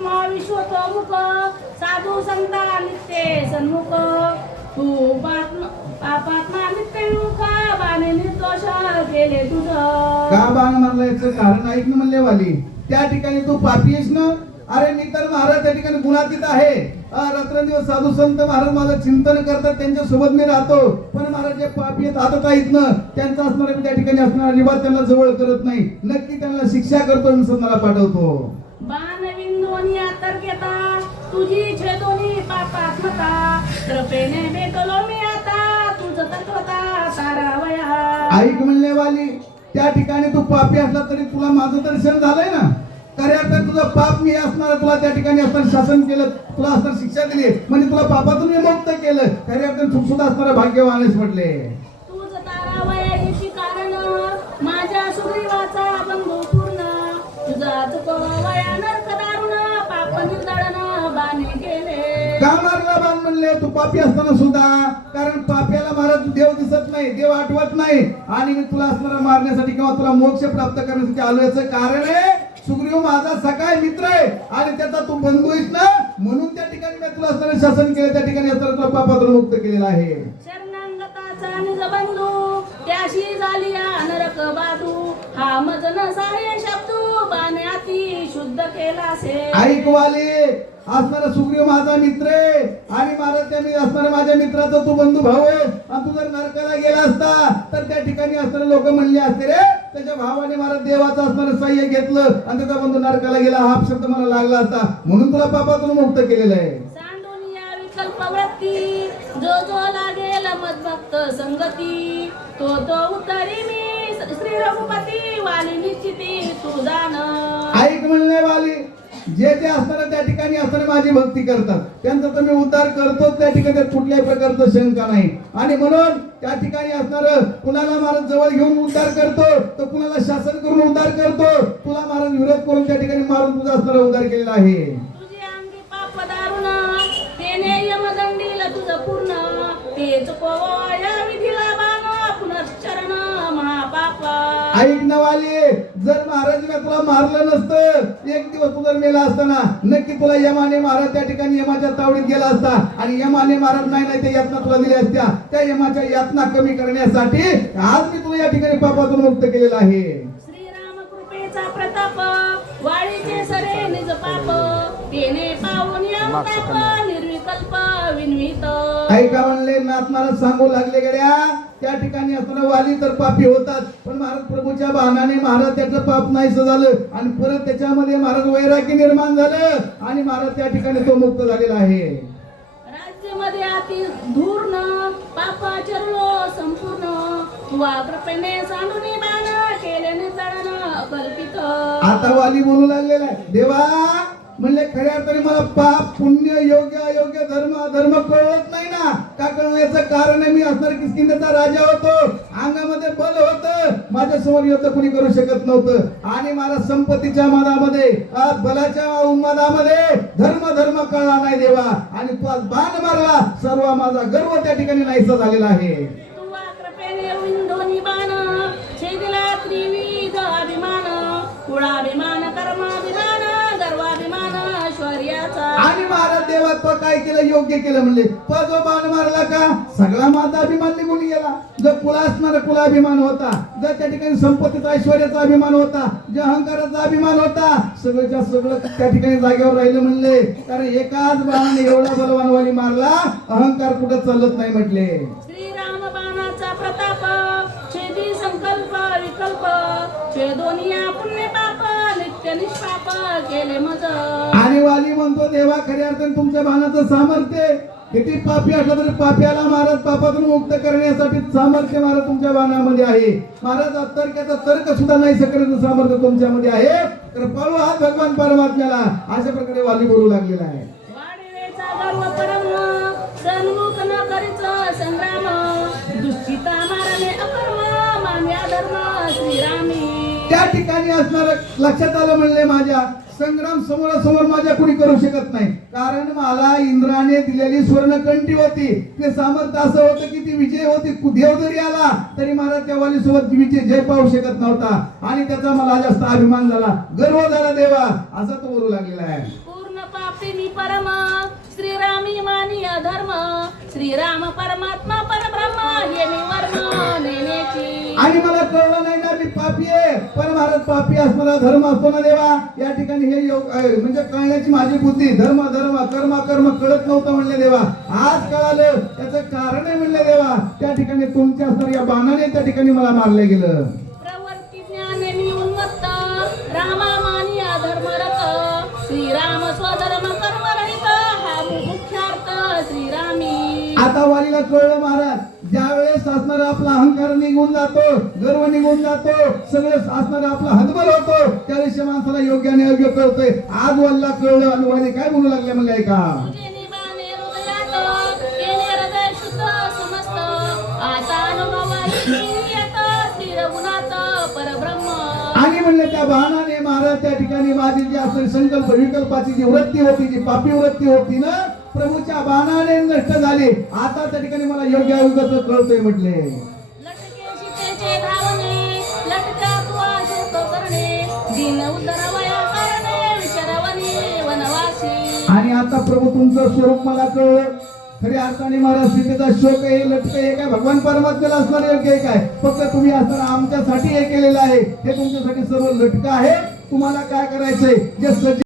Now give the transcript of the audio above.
विश्वतोमुख साधू संता नित्य सन्मुख तू पापात्मा नित्य मुख बाणे निर्दोष केले तुझं. का बाण मारला याचं कारण ऐक ना म्हणले वाली. त्या ठिकाणी तू पापी आहेस ना. अरे मी तर महाराज त्या ठिकाणी गुणातीत आहे. रात्रंदिवस साधू संत महाराज माझं चिंतन करतात, त्यांच्या सोबत मी राहतो. पण महाराज जे पापी आहेत आता काहीच ना त्यांचा असणार मी त्या ठिकाणी असणार अजिबात त्यांना जवळ करत नाही. नक्की त्यांना शिक्षा करतो मी संताला पाठवतो. बाण विंदोनी आतर्क्यता तुझी छेदोनी पापात्मता कृपेने भेटलो मी आता तुझं तत्वता सारावया. ऐक म्हणले वाली, त्या ठिकाणी तू पापी असला तरी तुला माझं दर्शन झालंय ना. खऱ्या अर्थात तुझं पाप मी असणार, तुला त्या ठिकाणी असताना शासन केलं, तुला असताना शिक्षा दिली, म्हणजे तुला पापातून विमुक्त केलं. खऱ्या अर्थात सुख सुद्धा असणारा भाग्यवान आहेस म्हटले. तुझ तारावयाची कारण माझ्या सुग्रीवाचा बंधू पूर्ण तुझा चुकवया नरक दारुण पाप निर्दळन बाणे केले. का मारला बाण म्हणले तू पापी असताना सुद्धा? कारण पाप्याला महाराज देव दिसत नाही, देव आठवत नाही. आणि मी तुला असणारा मारण्यासाठी किंवा तुला मोक्ष प्राप्त करण्यासाठी आलो. याचं कारण आहे सुग्रीव माझा सखा मित्र आहे आणि त्याचा तू बंधू आहेस ना, म्हणून त्या ठिकाणी मी तुला असणारे शासन केले, त्या ठिकाणी असणारा तुला पापातून मुक्त केलेला आहे. शरणांगताचा निज बंधू त्याशी झाली नरक बाधू हा मजन साहे शब्दू बाणे अति शुद्ध केला से. ऐक वाले, असणारा सुग्रीव माझा मित्र आहे आणि महाराज त्यांनी असणारा माझ्या मित्राचा तू बंधू भाऊ आहे. आणि तू जर नरकाला गेला असता तर त्या ठिकाणी असणारे लोक म्हणले असते रे त्याच्या भावाने महाराज देवाचं असणारं सह्य घेतलं आणि त्याचा बंधू नरकाला गेला, हा शब्द मला लागला असता, म्हणून तुला पापातून मुक्त केलेलं आहे. सांडोनिया विकल्प वृत्ती जो जो लागेल मदभक्त संगती तो तो उत्तरी मी श्री रघुपती वाली निश्चिती तू जाण. ऐक म्हणले वाली, जे जे असणारे त्या ठिकाणी असणारे माझी भक्ती करतात त्यांचा तर मी उद्धार करतो, त्या ठिकाणी कुठल्याही प्रकारचं शंका नाही. आणि म्हणून त्या ठिकाणी असणार कुणाला महाराज जवळ घेऊन उद्धार करतो तर कुणाला शासन करून उद्धार करतो. तुला महाराज विरोध करून त्या ठिकाणी मारून तुझा असणारा उद्धार केलेला आहे. तुझे अंगी पाप दारुण तेने यमदंडीला तुझं पूर्ण ते चुकवया विधीला बाण पुनश्चरण महापाप. ऐक ना वाली, जर महाराजांना तुला मारलं नसतं, एक दिवस तू जर मेला असताना नक्की तुला यमाने महाराज त्या ठिकाणी यमाच्या तावडीत गेला असता आणि यमाने महाराज नाही ते यातना तुला दिल्या असत्या. त्या यमाच्या यातना कमी करण्यासाठी आज मी तुला या ठिकाणी पापातून मुक्त केलेला आहे. श्रीराम कृपेचा प्रताप वाळीचे सरे निज पाप तेने पावून यमताप निर्विकल्प विन्वित. ऐका म्हणले नाथ महाराज सांगू लागले गड्या, त्या ठिकाणी असताना वाली तर पापी होतात, पण महाराज प्रभूच्या बहाणाने महाराज त्याचं पाप नाहीसं झालं आणि परत त्याच्यामध्ये महाराज वैराग्य निर्माण झालं आणि महाराज त्या ठिकाणी तो मुक्त झालेला आहे. राज्यामध्ये अति धूर्ण पापाचरलो संपूर्ण तुवा कृपेने सांडून बाण केले निर्दळन कल्पित. आता वाली बोलू लागलेला आहे, देवा म्हणले खऱ्या अर्थाने मला पाप पुण्य योग्य अयोग्य धर्म अधर्म कळत नाही ना. का कळण्याचं कारण आहे मी असणार किष्किंधेचा राजा होतो, अंगामध्ये बल होतं, माझ्या समोर युद्ध कुणी करू शकत नव्हतं. आणि मला संपत्तीच्या मादामध्ये बलाच्या उन्मादामध्ये धर्म कळला नाही देवा आणि तू आज बाण मारला, सर्व माझा गर्व त्या ठिकाणी नाहीसा झालेला आहे. तुवा कृपेने विंदोनी बाण छेदिला त्रिविध अभिमान कुळाभिमान कर्माभिमान गर्वाभिमान ऐश्वर्याचा. आणि महाराज देवा तो काय केलं योग्य केलं म्हणले. तो जो बाण मारला का सगळा माझा अभिमान निघून गेला. जो कुला असणारा कुलाभिमान होता, जर त्या ठिकाणी संपत्तीचा ऐश्वर्याचा अभिमान होता, जे अहंकाराचा अभिमान होता, सगळं सगळं त्या ठिकाणी जागेवर राहिलं म्हणले. कारण एकाच बाणाने एवढा बलवान वाली मारला, अहंकार कुठं चालत नाही म्हटले. श्रीराम बाणाचा प्रताप छेदी संकल्प विकल्प छेदोनिया पुण्य पाप नित्य निष्पाप केले मज. आणि वाली म्हणतो देवा खऱ्या अर्थाने तुमच्या बाणाचं सामर्थ्य किती पापी असला तरी पाप्याला महाराज पापातून मुक्त करण्यासाठी सामर्थ्य महाराज तुमच्या बाणामध्ये आहे. महाराज तर्काचा तर्क सुद्धा नाही सकण्याचं सामर्थ्य तुमच्यामध्ये आहे. कृपाळू हा भगवान परमात्म्याला अशा प्रकारे वाली बोलू लागलेला आहे. वाढीवेचा गर्व परम सन्मुख न करीच संग्राम दुष्टिता मारले अकर्म मान्या धर्म श्रीरामी. त्या ठिकाणी असणार लक्षात आलं म्हणले माझ्या संग्राम समोरासमोर माझ्या कुणी करू शकत नाही. कारण मला इंद्राने दिलेली स्वर्णकंठी होती, ते सामर्थ्य असं होतं की ती विजय होती. देव जरी आला तरी महाराज त्या वाली सोबत विजय जय पाहू शकत नव्हता आणि त्याचा मला जास्त अभिमान झाला, गर्व झाला देवा, असा तो बोलू लागलेला आहे. पूर्ण पापिनी परम श्रीरामी मानी अधर्म श्रीराम परमात्मा परब्रह्म हे निवर्म नेण्याची. आणि मला कळलं नाही ना मी पापी आहे, पण भारत पापी असणारा धर्म असतो ना देवा. या ठिकाणी हे योग म्हणजे कळण्याची माझी बुद्धी धर्म धर्म कर्म कर्म कळत नव्हतं म्हणले देवा. आज कळालं त्याचं कारण आहे म्हणले देवा. त्या ठिकाणी तुमच्या असणाऱ्या या बाणाने त्या ठिकाणी मला मारले गेलं. प्रवृत्ती ज्ञाने मी उन्मत्त रामा मानी अधर्मरत श्रीराम स्वधर्म कर्म रहित हा मुख्यार्थ श्रीरामी. आता वालीला कळलं महाराज, ज्या वेळेस असणारा आपला अहंकार निघून जातो, गर्व निघून जातो, सगळं असणारा आपला हतबल होतो, त्यावेळेस माणसाला योग्य आणि अयोग्य कळतंय. आज वालीला कळलं आणि वाली काय बोलू लागले म्हणजे ऐका. तुझे निबाणे हृदयात केले हृदय शुद्ध समस्त आता अनुभवाई येत श्री रघुनाथ परब्रह्म. आणि म्हणले त्या बाणाने महाराज त्या ठिकाणी माझी जी असणारी संकल्प विकल्पाची जी वृत्ती होती, जी पापी वृत्ती होती ना, प्रभूच्या बाणाने नष्ट झाली. आता त्या ठिकाणी मला योग्य अयोग्य कळतोय म्हटले. लटके सीतेचे धावणे लटक्या तुआ शोक करणे दिन उदरवया करणे विचारवणी वनवासी. आणि आता प्रभू तुमचं स्वरूप मला कळलं. खऱ्या अर्थाने महाराज सीतेचा शोक आहे, लटक आहे काय भगवान परमात्म्याला असणार योग्य आहे काय? फक्त तुम्ही असणार आमच्यासाठी हे केलेलं आहे. हे तुमच्यासाठी सर्व लटक आहे. तुम्हाला काय करायचंय जे